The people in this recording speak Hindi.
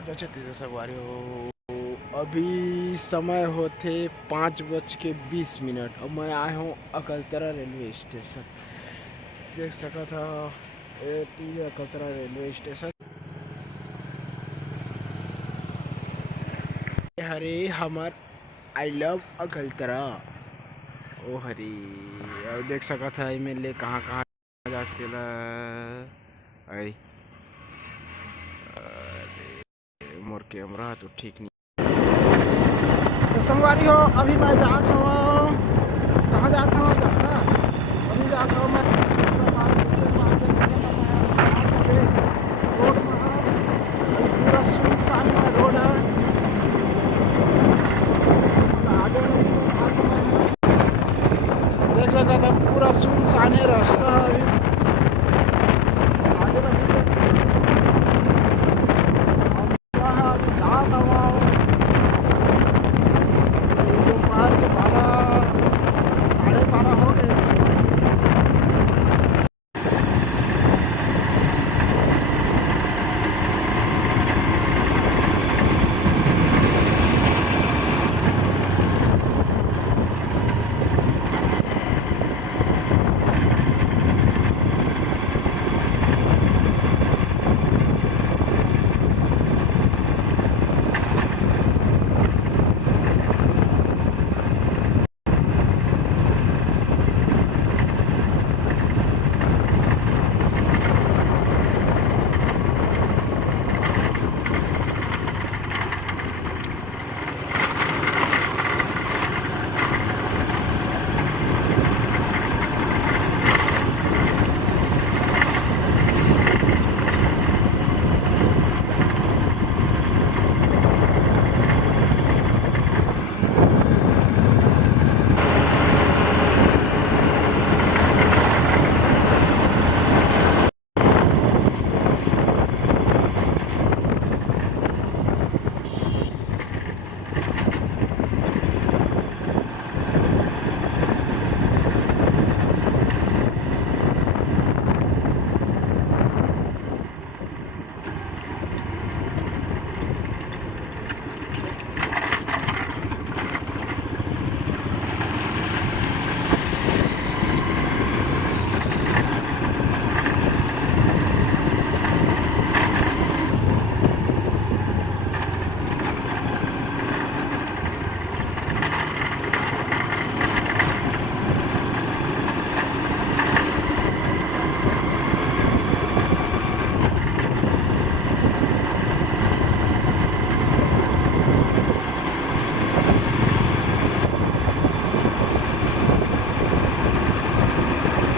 जैसे तेज़ सवारी हो। अभी समय होते 5:20 और मैं आया हूँ अकलतरा रेलवे स्टेशन। देख सका था ये तीन अकलतरा रेलवे स्टेशन। हरे हमर आई लव अकलतरा ओ हरी। और देख सका था इमें ले कहाँ कहाँ जा सकेला। आई मोर कैमरा तो ठीक नहीं। तो संगवारी हो अभी मैं जात हूँ। कहाँ जात हूँ? अभी जात हूँ मैं